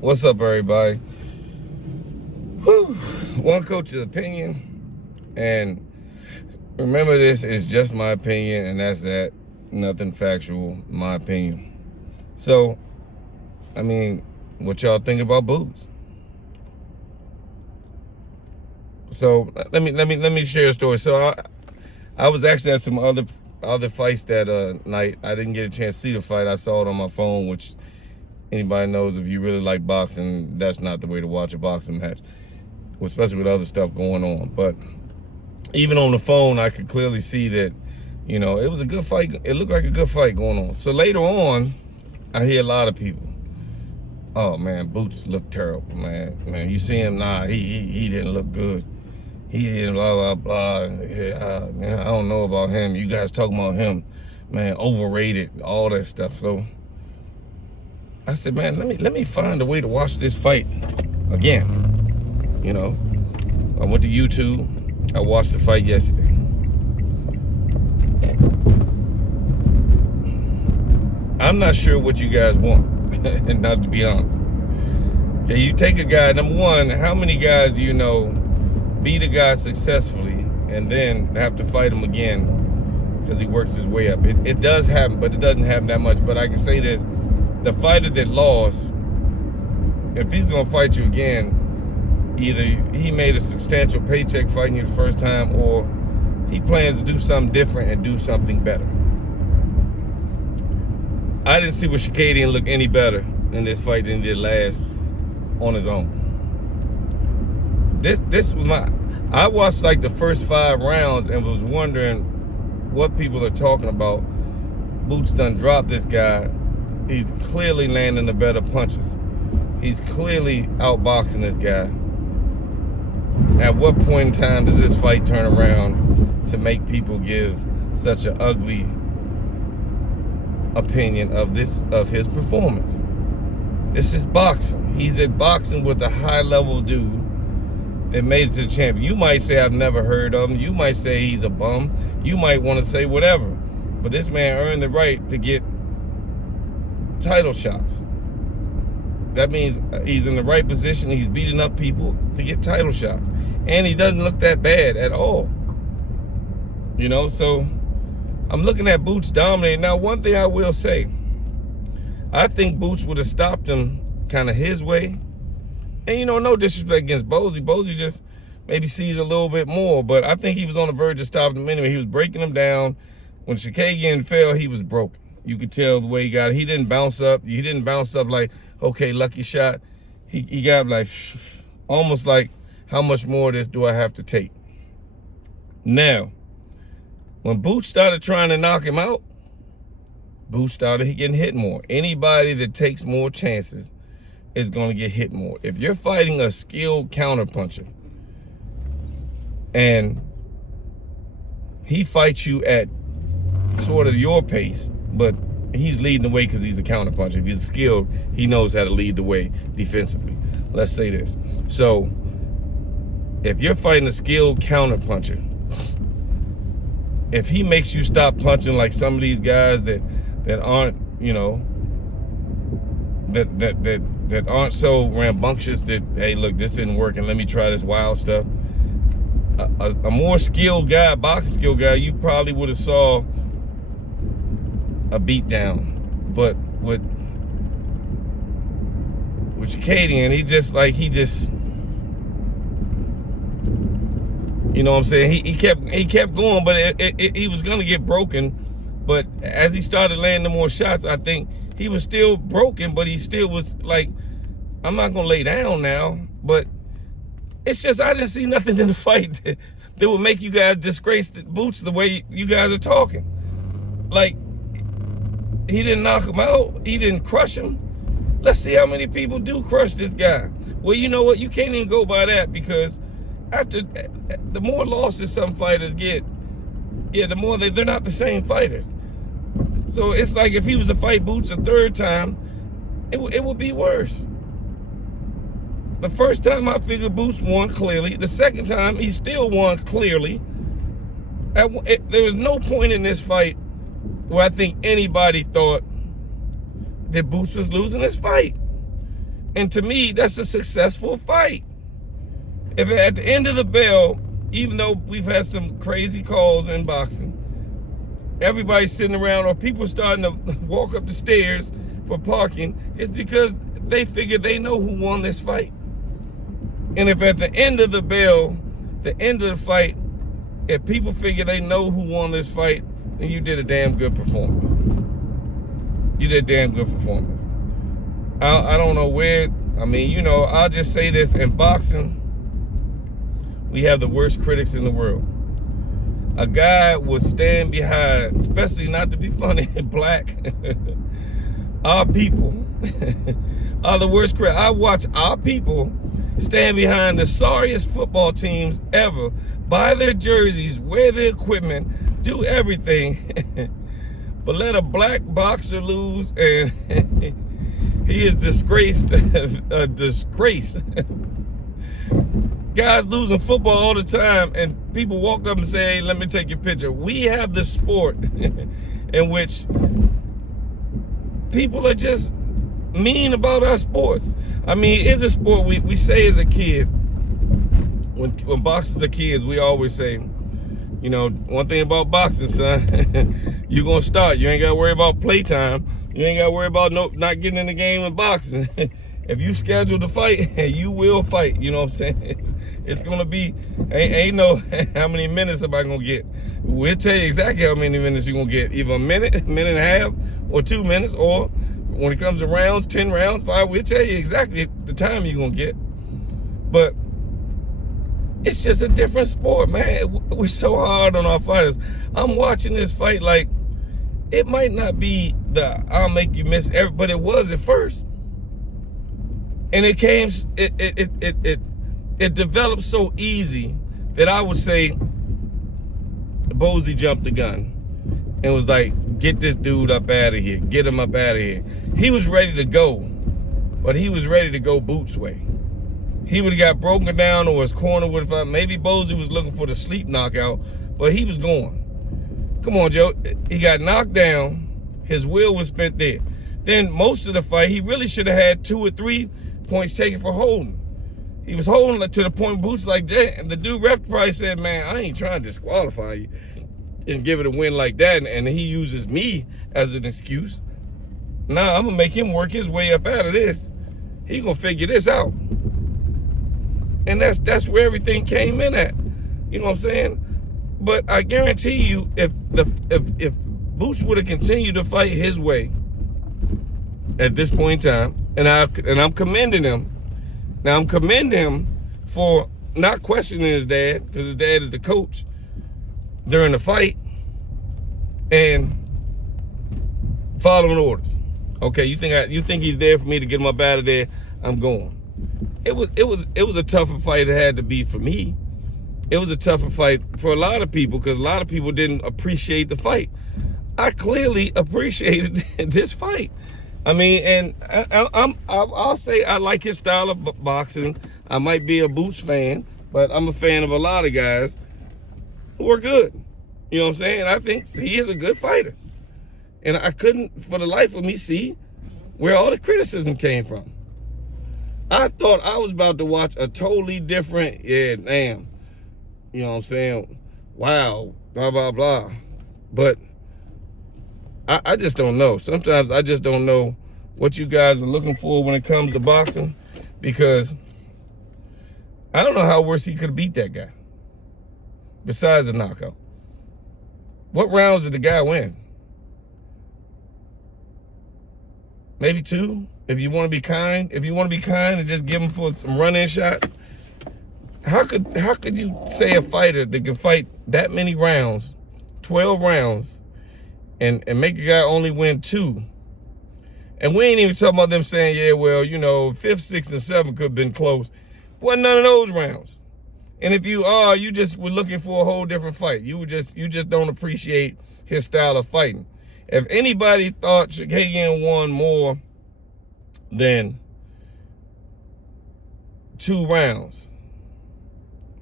What's up, everybody? Whew. One coach's opinion, and remember, this is just my opinion, and that's that. Nothing factual, my opinion. So, I mean, what y'all think about Boots? So let me share a story. So I was actually at some other fights that night. I didn't get a chance to see the fight. I saw it on my phone, which anybody knows, if you really like boxing, that's not the way to watch a boxing match, especially with other stuff going on. But even on the phone, I could clearly see that, it was a good fight. It looked like a good fight going on. So later on, I hear a lot of people, oh man, Boots looked terrible, man, you see him, nah, he didn't look good. He didn't blah, blah, blah. Yeah, man, I don't know about him. You guys talking about him, man, overrated, all that stuff. So I said, man, let me find a way to watch this fight again. I went to YouTube. I watched the fight yesterday. I'm not sure what you guys want, and not to be honest. Okay, you take a guy, number one, how many guys do you know beat a guy successfully and then have to fight him again because he works his way up? It does happen, but it doesn't happen that much. But I can say this. The fighter that lost, if he's going to fight you again, either he made a substantial paycheck fighting you the first time, or he plans to do something different and do something better. I didn't see Shakadian look any better in this fight than he did last on his own. This was I watched like the first 5 rounds and was wondering what people are talking about. Boots done dropped this guy. He's clearly landing the better punches. He's clearly outboxing this guy. At what point in time does this fight turn around to make people give such an ugly opinion of his performance? This is boxing. He's at boxing with a high-level dude that made it to the champion. You might say, I've never heard of him. You might say he's a bum. You might want to say whatever. But this man earned the right to get title shots. That means he's in the right position. He's beating up people to get title shots. And he doesn't look that bad at all. So I'm looking at Boots dominating. Now, one thing I will say, I think Boots would have stopped him kind of his way. And, no disrespect against Bozy. Bozy just maybe sees a little bit more. But I think he was on the verge of stopping him anyway. He was breaking him down. When Shakadian fell, he was broken. You could tell the way he got it. He didn't bounce up. He didn't bounce up like, okay, lucky shot. He got like, almost like, how much more of this do I have to take? Now, when Boots started trying to knock him out, Boots started getting hit more. Anybody that takes more chances is going to get hit more. If you're fighting a skilled counterpuncher and he fights you at sort of your pace, but he's leading the way because he's a counterpuncher. If he's skilled, he knows how to lead the way defensively. Let's say this. So, if you're fighting a skilled counterpuncher, if he makes you stop punching like some of these guys that aren't, that aren't so rambunctious that, hey, look, this isn't working, let me try this wild stuff. A more skilled guy, boxing skilled guy, you probably would have saw a beat down. But with Shakadian, he just you know what I'm saying? He kept going, but he was gonna get broken. But as he started landing more shots, I think he was still broken, but he still was like, I'm not gonna lay down now. But it's just, I didn't see nothing in the fight that would make you guys disgrace the Boots the way you guys are talking. Like, he didn't knock him out. He didn't crush him. Let's see how many people do crush this guy. Well, you know what? You can't even go by that, because after the more losses some fighters get, the more they're not the same fighters. So it's like if he was to fight Boots a third time, it would be worse. The first time I figured Boots won clearly. The second time he still won clearly. There was no point in this fight where I think anybody thought that Boots was losing this fight. And to me, that's a successful fight. If at the end of the bell, even though we've had some crazy calls in boxing, everybody's sitting around or people starting to walk up the stairs for parking, it's because they figure they know who won this fight. And if at the end of the bell, the end of the fight, if people figure they know who won this fight, then you did a damn good performance. You did a damn good performance. I don't know where, I mean, you know, I'll just say this, in boxing, we have the worst critics in the world. A guy will stand behind, especially not to be funny, black, our people are the worst critics. I watch our people stand behind the sorriest football teams ever, buy their jerseys, wear their equipment, do everything, but let a black boxer lose, and he is disgraced, a disgrace. Guys losing football all the time, and people walk up and say, hey, let me take your picture. We have the sport in which people are just mean about our sports. I mean, it's a sport we say as a kid, when boxers are kids, we always say, you know, one thing about boxing, son, you're going to start. You ain't got to worry about playtime. You ain't got to worry about not getting in the game in boxing. If you schedule to fight, you will fight. You know what I'm saying? It's going to be, ain't no how many minutes am I going to get. We'll tell you exactly how many minutes you're going to get. Either a minute and a half, or 2 minutes, or when it comes to rounds, 10 rounds, 5, we'll tell you exactly the time you're going to get. But it's just a different sport, man. We're so hard on our fighters. I'm watching this fight like, it might not be the I'll make you miss every, but it was at first. And it came, it developed so easy that I would say Bozy jumped the gun and was like, get this dude up out of here. Get him up out of here. He was ready to go, but he was ready to go Boots' way. He would have got broken down, or his corner would have, maybe Bozy was looking for the sleep knockout, but he was going. Come on, Joe. He got knocked down. His will was spent there. Then most of the fight, he really should have had 2 or 3 points taken for holding. He was holding to the point Boots like that, and the dude ref probably said, man, I ain't trying to disqualify you and give it a win like that, and he uses me as an excuse. Nah, I'm gonna make him work his way up out of this. He gonna figure this out. And that's where everything came in at. You know what I'm saying? But I guarantee you, if Boots would have continued to fight his way at this point in time, and I'm commending him. Now I'm commending him for not questioning his dad, because his dad is the coach during the fight, and following orders. Okay, you think he's there for me to get him up out of there? I'm going. It was a tougher fight it had to be for me. It was a tougher fight for a lot of people, because a lot of people didn't appreciate the fight. I clearly appreciated this fight. I mean, and I'll say I like his style of boxing. I might be a Boots fan, but I'm a fan of a lot of guys who are good. You know what I'm saying? I think he is a good fighter. And I couldn't, for the life of me, see where all the criticism came from. I thought I was about to watch a totally different, yeah, damn. You know what I'm saying? Wow, blah, blah, blah. But I just don't know. Sometimes I just don't know what you guys are looking for when it comes to boxing, because I don't know how worse he could have beat that guy besides a knockout. What rounds did the guy win? Maybe 2, if you want to be kind. If you want to be kind and just give him for some run-in shots. How could you say a fighter that can fight that many rounds, 12 rounds, and make a guy only win 2? And we ain't even talking about them saying, yeah, well, you know, 5th, 6th, and 7th could have been close. Wasn't none of those rounds. And if you are, you just were looking for a whole different fight. You just don't appreciate his style of fighting. If anybody thought Chookagian won more than 2 rounds,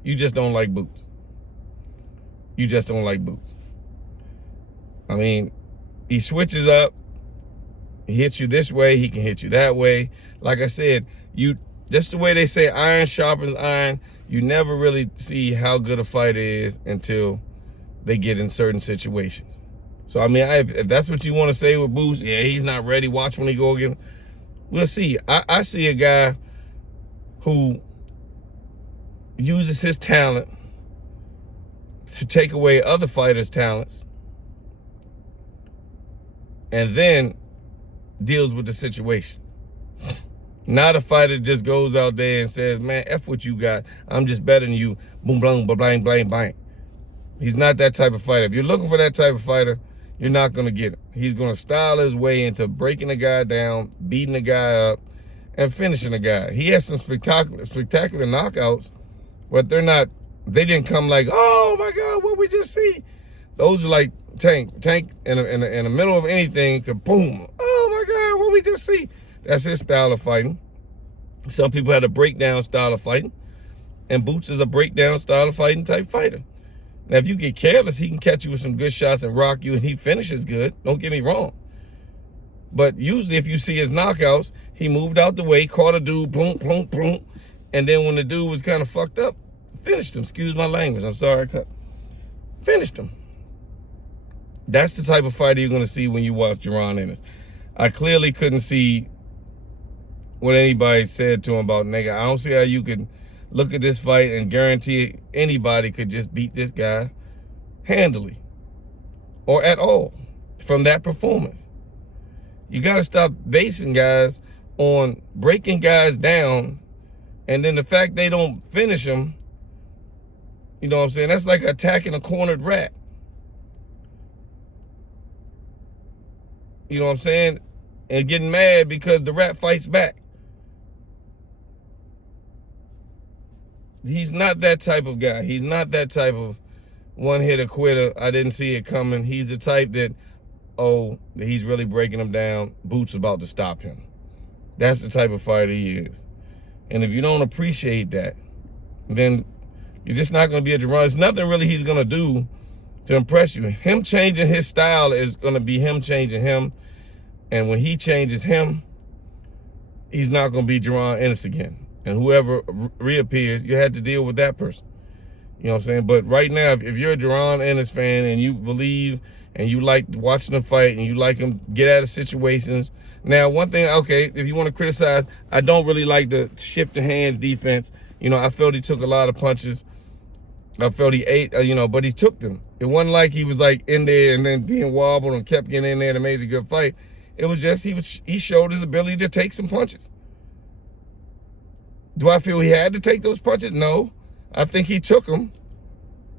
you just don't like Boots. You just don't like Boots. I mean, he switches up. He hits you this way. He can hit you that way. Like I said, That's the way they say iron sharpens iron. You never really see how good a fighter is until they get in certain situations. So, I mean, if that's what you want to say with Boots, yeah, he's not ready. Watch when he go again. We'll see. I see a guy who uses his talent to take away other fighters' talents and then deals with the situation. Not a fighter just goes out there and says, man, F what you got. I'm just better than you. Boom, blang, blang, blang, blang. He's not that type of fighter. If you're looking for that type of fighter, you're not going to get him. He's going to style his way into breaking a guy down, beating a guy up, and finishing a guy. He has some spectacular knockouts, but they didn't come like, oh my God, what we just see. Those are like Tank in the middle of anything, boom. Oh my God, what we just see. That's his style of fighting. Some people had a breakdown style of fighting, and Boots is a breakdown style of fighting type fighter. Now, if you get careless, he can catch you with some good shots and rock you, and he finishes good. Don't get me wrong. But usually, if you see his knockouts, he moved out the way, caught a dude, boom, boom, boom, and then when the dude was kind of fucked up, finished him. Excuse my language. I'm sorry, cut. Finished him. That's the type of fighter you're going to see when you watch Jaron Ennis. I clearly couldn't see what anybody said to him about nigga. I don't see how you could look at this fight and guarantee anybody could just beat this guy handily or at all from that performance. You got to stop basing guys on breaking guys down, and then the fact they don't finish them, you know what I'm saying? That's like attacking a cornered rat. You know what I'm saying? And getting mad because the rat fights back. He's not that type of guy. He's not that type of one-hitter quitter. I didn't see it coming. He's the type that, oh, he's really breaking him down. Boots about to stop him. That's the type of fighter he is. And if you don't appreciate that, then you're just not going to be a Jaron. There's nothing really he's going to do to impress you. Him changing his style is going to be him changing him. And when he changes him, he's not going to be Jaron Ennis again. And whoever reappears, you had to deal with that person. You know what I'm saying? But right now, if you're a Jaron Ennis fan and you believe and you like watching him fight and you like him get out of situations. Now, one thing, okay, if you want to criticize, I don't really like the shift the hand defense. You know, I felt he took a lot of punches. I felt he ate, but he took them. It wasn't like he was like in there and then being wobbled and kept getting in there and made a good fight. It was just he showed his ability to take some punches. Do I feel he had to take those punches? No. I think he took them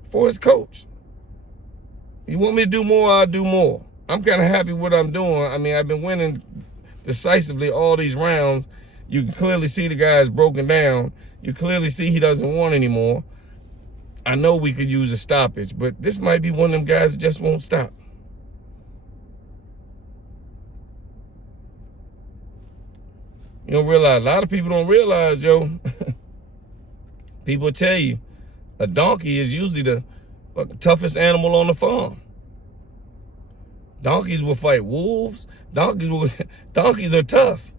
for his coach. You want me to do more, I'll do more. I'm kind of happy with what I'm doing. I mean, I've been winning decisively all these rounds. You can clearly see the guy's broken down. You clearly see he doesn't want anymore. I know we could use a stoppage, but this might be one of them guys that just won't stop. You don't realize, a lot of people don't realize, Joe. People tell you, a donkey is usually the toughest animal on the farm. Donkeys will fight wolves. Donkeys are tough.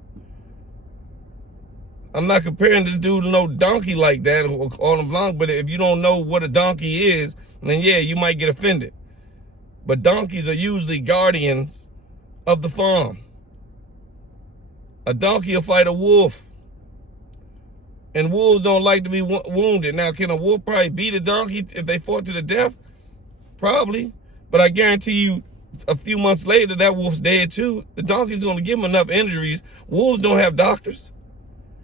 I'm not comparing this dude to no donkey like that on the block, but if you don't know what a donkey is, then yeah, you might get offended. But donkeys are usually guardians of the farm. A donkey will fight a wolf. And wolves don't like to be wounded. Now, can a wolf probably beat a donkey if they fought to the death? Probably. But I guarantee you, a few months later, that wolf's dead too. The donkey's going to give him enough injuries. Wolves don't have doctors.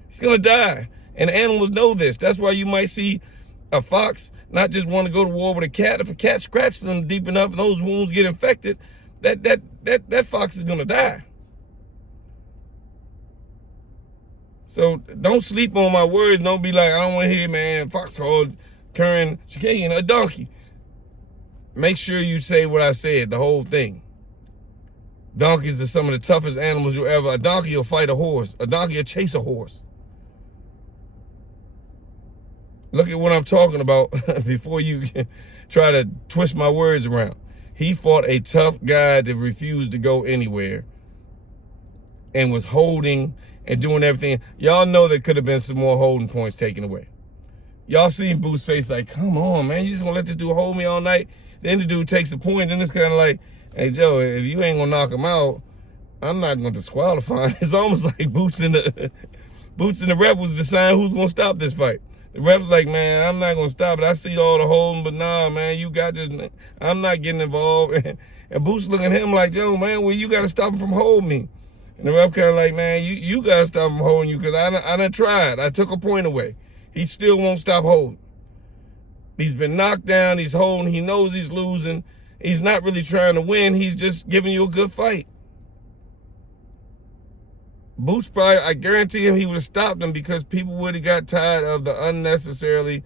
He's going to die. And animals know this. That's why you might see a fox not just want to go to war with a cat. If a cat scratches them deep enough and those wounds get infected, that fox is going to die. So don't sleep on my words. Don't be like, I don't want to hear, man, fox called Karen Chicane a donkey. Make sure you say what I said, the whole thing. Donkeys are some of the toughest animals you'll ever. A donkey will fight a horse. A donkey will chase a horse. Look at what I'm talking about before you try to twist my words around. He fought a tough guy that refused to go anywhere and was holding and doing everything. Y'all know there could have been some more holding points taken away. Y'all seen Boots' face like, come on, man, you just gonna let this dude hold me all night? Then the dude takes a point, and it's kind of like, hey, Joe, if you ain't gonna knock him out, I'm not gonna disqualify him. It's almost like Boots and the ref was deciding who's gonna stop this fight. The ref's like, man, I'm not gonna stop it. I see all the holding, but nah, man, you got this. I'm not getting involved. And Boots looking at him like, Joe, man, well, you gotta stop him from holding me. And the ref kind of like, man, you gotta stop him from holding you, because I done tried. I took a point away. He still won't stop holding. He's been knocked down. He's holding. He knows he's losing. He's not really trying to win. He's just giving you a good fight. Boots probably, I guarantee him, he would have stopped him, because people would have got tired of the unnecessary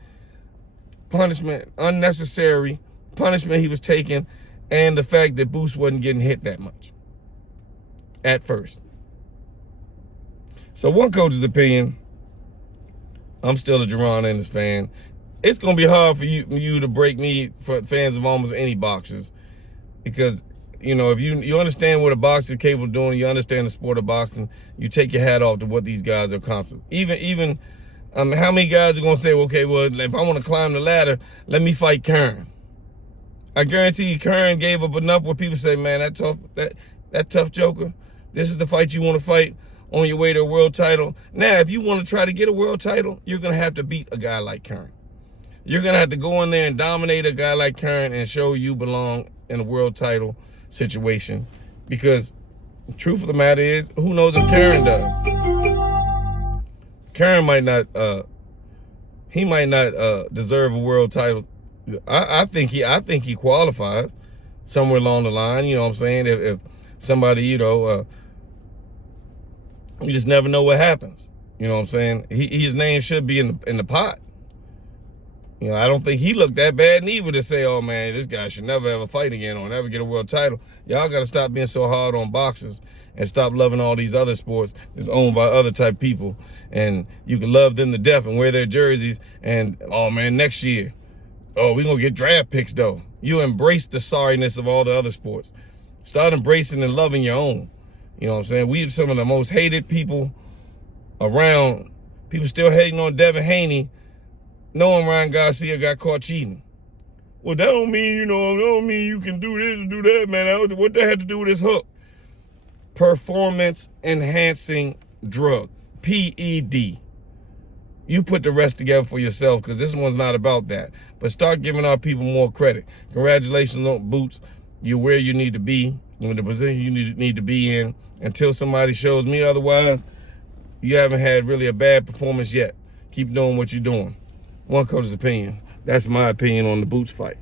punishment he was taking, and the fact that Boots wasn't getting hit that much at first. So one coach's opinion, I'm still a Jaron Ennis fan. It's going to be hard for you to break me, for fans of almost any boxers, because, you know, if you understand what a boxer is capable of doing, you understand the sport of boxing, you take your hat off to what these guys are accomplished. Even how many guys are going to say, okay, well, if I want to climb the ladder, let me fight Kern. I guarantee you Kern gave up enough where people say, man, that tough joker, this is the fight you want to fight on your way to a world title. Now, if you want to try to get a world title, you're going to have to beat a guy like Kern. You're going to have to go in there and dominate a guy like Kern and show you belong in a world title situation. Because the truth of the matter is, who knows if Kern does? Kern might not, deserve a world title. I think he qualifies somewhere along the line. You know what I'm saying? If somebody, you know, you just never know what happens. You know what I'm saying? His name should be in the pot. You know, I don't think he looked that bad neither to say, oh man, this guy should never ever fight again or never get a world title. Y'all got to stop being so hard on boxers and stop loving all these other sports that's owned by other type people. And you can love them to death and wear their jerseys. And, oh man, next year, oh, we're going to get draft picks though. You embrace the sorriness of all the other sports. Start embracing and loving your own. You know what I'm saying? We're some of the most hated people around. People still hating on Devin Haney, knowing Ryan Garcia got caught cheating. Well, that don't mean, you know, that don't mean you can do this and do that, man. What that had to do with this hook? Performance enhancing drug, PED. You put the rest together for yourself, because this one's not about that. But start giving our people more credit. Congratulations on Boots. You're where you need to be, in the position you need to be in. Until somebody shows me otherwise, you haven't had really a bad performance yet. Keep doing what you're doing. One coach's opinion. That's my opinion on the Boots fight.